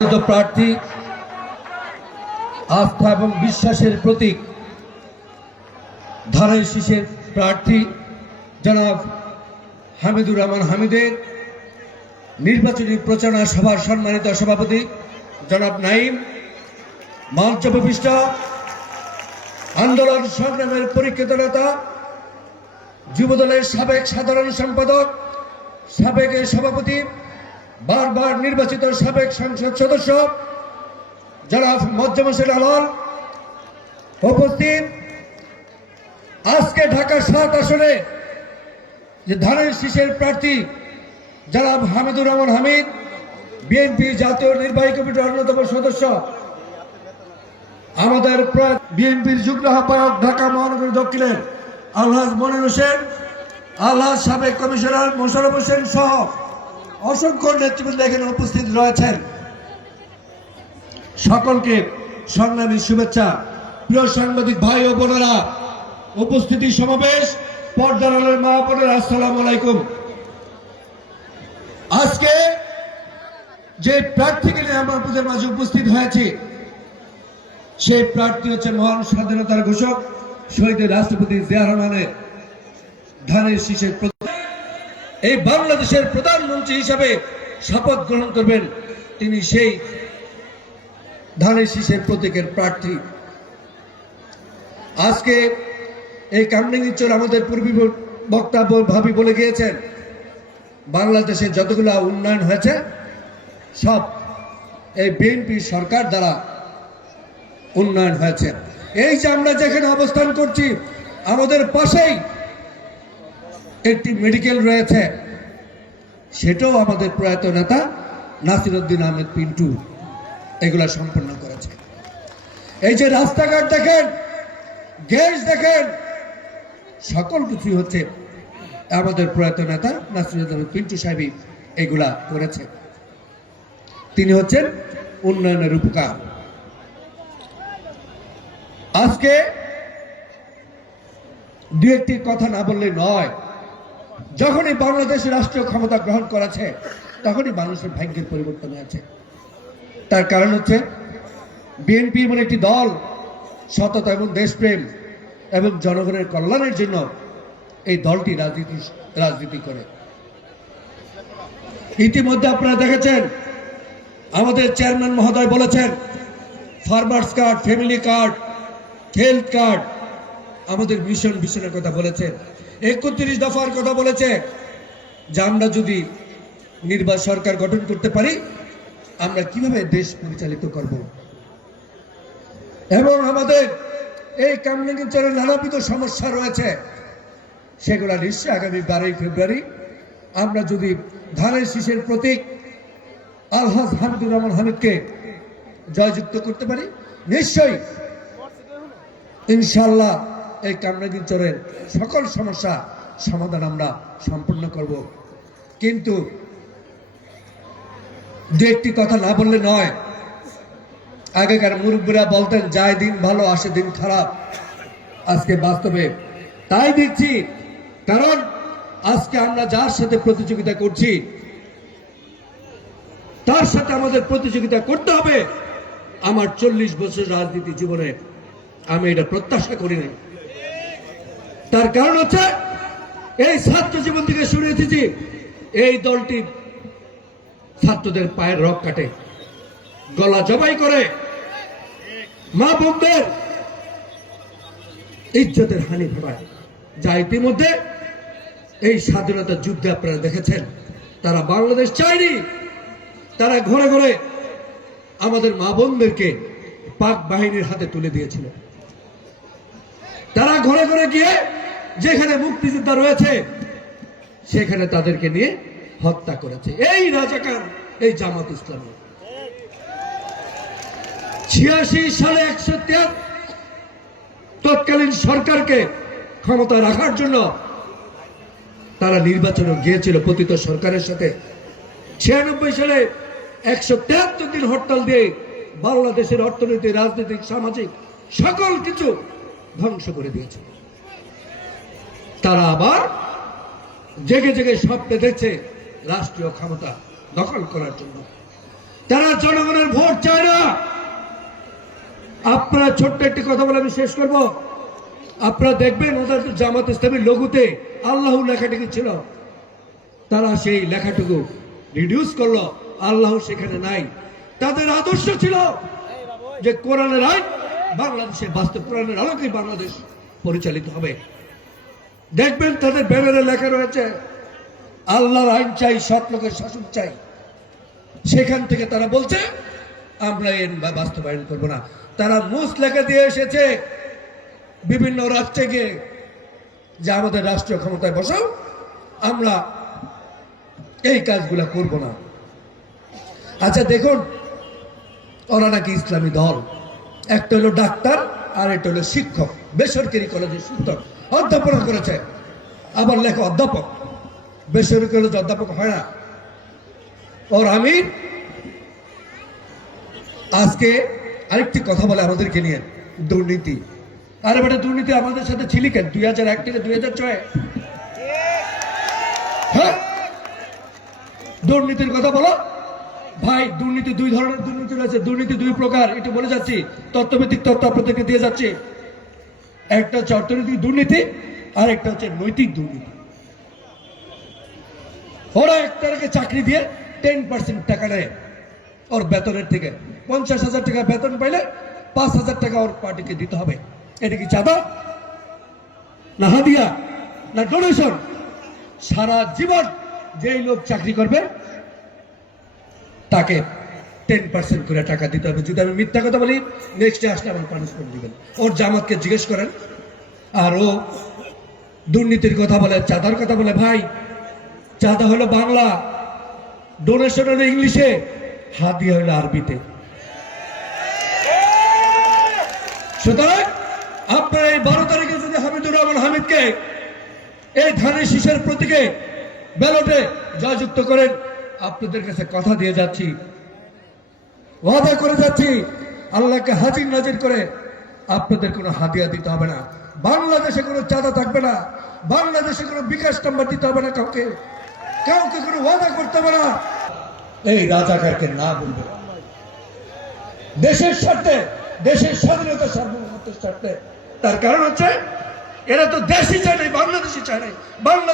প্রার্থী আস্থা এবং বিশ্বাসের প্রতীক ধানের শীষের প্রার্থী জনাব হামিদুর রহমান হামিদের নির্বাচনী প্রচারণা সভার সম্মানিত সভাপতি জনাব নাইম, মঞ্চ উপবিষ্ট আন্দোলন সংগ্রামের পরীক্ষিত নেতা যুবদলের সাবেক সাধারণ সম্পাদক, সাবেক সভাপতি, বারবার নির্বাচিত সাবেক সংসদ সদস্য জনাব মোয়াজ্জেম হোসেন আলাল উপস্থিত। আজকে ঢাকা ৭ আসনে যে ধানের শীষের প্রার্থী জনাব হামিদুর রহমান হামিদ, বিএনপি জাতীয় নির্বাহী কমিটির অন্যতম সদস্য, আমাদের বিএনপির যুগ্ম আহ্বায়ক ঢাকা মহানগর দক্ষিণের আলহাজ মনির হোসেন, আলহাজ সাবেক কমিশনার মোশাররফ হোসেন সহ অসংখ্য নেতৃবৃন্দ এখানে উপস্থিত রয়েছেন। সকলকে সংগ্রামী শুভেচ্ছা। প্রিয় সাংবাদিক ভাই ও বোনেরা, উপস্থিতি সমাবেশ, পর্দার আড়ালের মা বোনেরা, আসসালামু আলাইকুম। আজকে যে প্রার্থীকে নিয়ে আমরা আপনাদের মাঝে উপস্থিত হয়েছি, সেই প্রার্থী হচ্ছে মহান স্বাধীনতার ঘোষক শহীদ রাষ্ট্রপতি জিয়া রহমানের ধানের শীষের এই বাংলাদেশের প্রধানমন্ত্রী হিসাবে শপথ গ্রহণ করবেন, তিনি সেই ধানের শীষের প্রতীকের প্রার্থী। আজকে এই কামরাঙ্গীরচর আমাদের পূর্বী বক্তা ভাবি বলে গিয়েছেন, বাংলাদেশে যতগুলো উন্নয়ন হয়েছে সব এই বিএনপি সরকার দ্বারা উন্নয়ন হয়েছে। এই যে আমরা যেখানে অবস্থান করছি, আমাদের পাশেই একটি মেডিকেল রয়েছে, সেটাও আমাদের প্রয়াত নেতা নাসির উদ্দিন আহমেদ পিন্টু এগুলা সম্পন্ন করেছে। এই যে রাস্তাঘাট দেখেন, গ্যাস দেখেন, সকল কিছু হচ্ছে আমাদের প্রয়াত নেতা নাসির উদ্দিন আহমেদ পিন্টু সাহেবই এগুলা করেছে। তিনি হচ্ছেন উন্নয়নের রূপকার। আজকে দু একটি কথা না বললে নয়, যখনই বাংলাদেশ রাষ্ট্রীয় ক্ষমতা গ্রহণ করেছে তখনই মানুষের ভাগ্যের পরিবর্তন হয়েছে। তার কারণ হচ্ছে বিএনপি এমন একটি দল, সততা এবং দেশপ্রেম এবং জনগণের কল্যাণের জন্য এই দলটি রাজনীতি করে। ইতিমধ্যে আপনারা দেখেছেন, আমাদের চেয়ারম্যান মহোদয় বলেছেন farmers card, family card, health card, আমাদের ভিশনের কথা বলেছেন, ৩১ দফার কথা বলেছে যে আমরা যদি সরকার গঠন করতে পারি আমরা কিভাবে দেশ পরিচালিত করব। এবং আমাদের এই কামরাঙ্গীরচরে নানাবিধ সমস্যা রয়েছে, সেগুলো নিশ্চয়ই আগামী 12 ফেব্রুয়ারি আমরা যদি ধানের শীষের প্রতীক আলহাজ হামিদুর রহমান হামিদকে জয়যুক্ত করতে পারি, নিশ্চয়ই ইনশাআল্লাহ এই কামরাঙ্গীরচরের সকল সমস্যা সমাধান আমরা সম্পূর্ণ করব। কিন্তু দু একটি কথা না বললে নয়। আগেকার মুরব্বীরা বলতেন, যায় দিন ভালো আসে দিন খারাপ। আজকে বাস্তবে তাই দেখছি, কারণ আজকে আমরা যার সাথে প্রতিযোগিতা করছি তার সাথে আমাদের প্রতিযোগিতা করতে হবে। আমার 40 বছর রাজনীতি জীবনে আমি এটা প্রত্যাশা করি নাই। তার কারণ হচ্ছে এই ছাত্র জীবন থেকে শুরু এসেছি, এই দলটি ছাত্রদের পায়ের রগ কাটে, গলা জবাই করে, মা বোনদের ইজ্জতের হানি ঘটায়। যা ইতিমধ্যে এই স্বাধীনতা যুদ্ধে আপনারা দেখেছেন, তারা বাংলাদেশ চায়নি, তারা ঘরে ঘরে আমাদের মা বোনদেরকে পাক বাহিনীর হাতে তুলে দিয়েছিল। তারা ঘরে ঘরে গিয়ে যেখানে মুক্তিযোদ্ধা রয়েছে সেখানে তাদেরকে নিয়ে হত্যা করেছে এই রাজাকার, এই জামাত ইসলামী। 86 সালে 173 তৎকালীন সরকারকে ক্ষমতা রাখার জন্য তারা নির্বাচনে গিয়েছিল পতিত সরকারের সাথে। 96 সালে 173 দিন হরতাল দিয়ে বাংলাদেশের অর্থনৈতিক, রাজনৈতিক, সামাজিক সকল কিছু ধ্বংস করে দিয়েছে। তারা আবার জেগে জেগে স্বপ্নে দেখছে রাষ্ট্রীয় ক্ষমতা দখল করার জন্য। তারা জনগণের ভোট চায় না। আপনারা ছোট্ট একটি কথা বলে আমি শেষ করব। আপনারা দেখবেন ওদের জামাত ইসলামীর লোগোতে আল্লাহ লেখাটুকু ছিল, তারা সেই লেখাটুকু রিডিউস করলো, আল্লাহ সেখানে নাই। তাদের আদর্শ ছিল যে কোরআনের আইন বাংলাদেশের বাস্তব, কোরআনের আলোকে বাংলাদেশ পরিচালিত হবে। দেখবেন তাদের ব্যানারে লেখা রয়েছে আল্লাহর আইন চাই, সৎ লোকের শাসন চাই। সেখান থেকে তারা বলছে আমরা এর বাস্তবায়ন করব না। তারা মুস লেখা দিয়ে এসেছে বিভিন্ন রাষ্ট্রে গিয়ে যে আমাদের রাষ্ট্রীয় ক্ষমতায় বসাও, আমরা এই কাজগুলা করব না। আচ্ছা দেখুন, ওরা নাকি ইসলামী দল। একটা হলো ডাক্তার আর একটা হলো শিক্ষক, বেসরকারি কলেজের শিক্ষক, অধ্যাপনা করেছে। আবার লেখা অধ্যাপক, বেসরকারি কলেজে অধ্যাপক হয় না। ওর আমির আজকে আরেকটি কথা বলে আমাদেরকে নিয়ে, দুর্নীতি। আরে বেটা, দুর্নীতি আমাদের সাথে ছিলি কেন 2001 থেকে 2006? হ্যাঁ, দুর্নীতির কথা বলো ভাই। দুর্নীতি দুই ধরনের দুর্নীতি রয়েছে, দুর্নীতি দুই প্রকার, এটা বলে যাচ্ছি। তথ্যভিত্তিক তথ্য আপনাদেরকে দিয়ে যাচ্ছি। একটা হচ্ছে অর্থনৈতিক দুর্নীতি আর একটা হচ্ছে নৈতিক দুর্নীতি। ওরা একটাকে চাকরি দিয়ে 10% টাকা নেয় ওর বেতনের থেকে। 50,000 টাকা বেতন পাইলে 5,000 টাকা ওর পার্টিকে দিতে হবে। এটা কি চাঁদা না হাদিয়া না ডোনেশন? সারা জীবন যেই লোক চাকরি করবে তাকে 10% করে টাকা দিতে হবে। যদি আমি মিথ্যা কথা বলি, নেক্সটে আসলে আমার পানিশমেন্ট দিবেন। ওর জামাতকে জিজ্ঞেস করেন। আর ও দুর্নীতির কথা বলে, চাঁদার কথা বলে। ভাই, চাঁদা হলো বাংলা, ডোনেশন হলো ইংলিশে, হাদিয়া হলো আরবিতে। সুতরাং আপনারা এই 12 তারিখে যদি হামিদুর রহমান হামিদকে এই ধানের শীষের প্রতীকে ব্যালটে জয়যুক্ত করেন, আপনাদের কাছে কথা দিয়ে যাচ্ছি, ওয়াদা করে যাচ্ছি, আল্লাহকে হাজির নাজির করে আপনাদের কোনো হাদিয়া দিতে হবে না। বাংলাদেশে কোনো চাঁদা থাকবে না, বাংলাদেশে কোনো বিকাশ নাম্বার দিতে হবে না কাউকে, কাউকে কোনো ওয়াদা করতে হবে না। এই রাজাকারকে না বলবে। দেশের স্বার্থে, দেশের স্বাধীনতা সার্বভৌমত্বের স্বার্থে। তার কারণ হচ্ছে এরা তো দেশই চায় নাই, বাংলাদেশই চায় নাই। বাংলাদেশ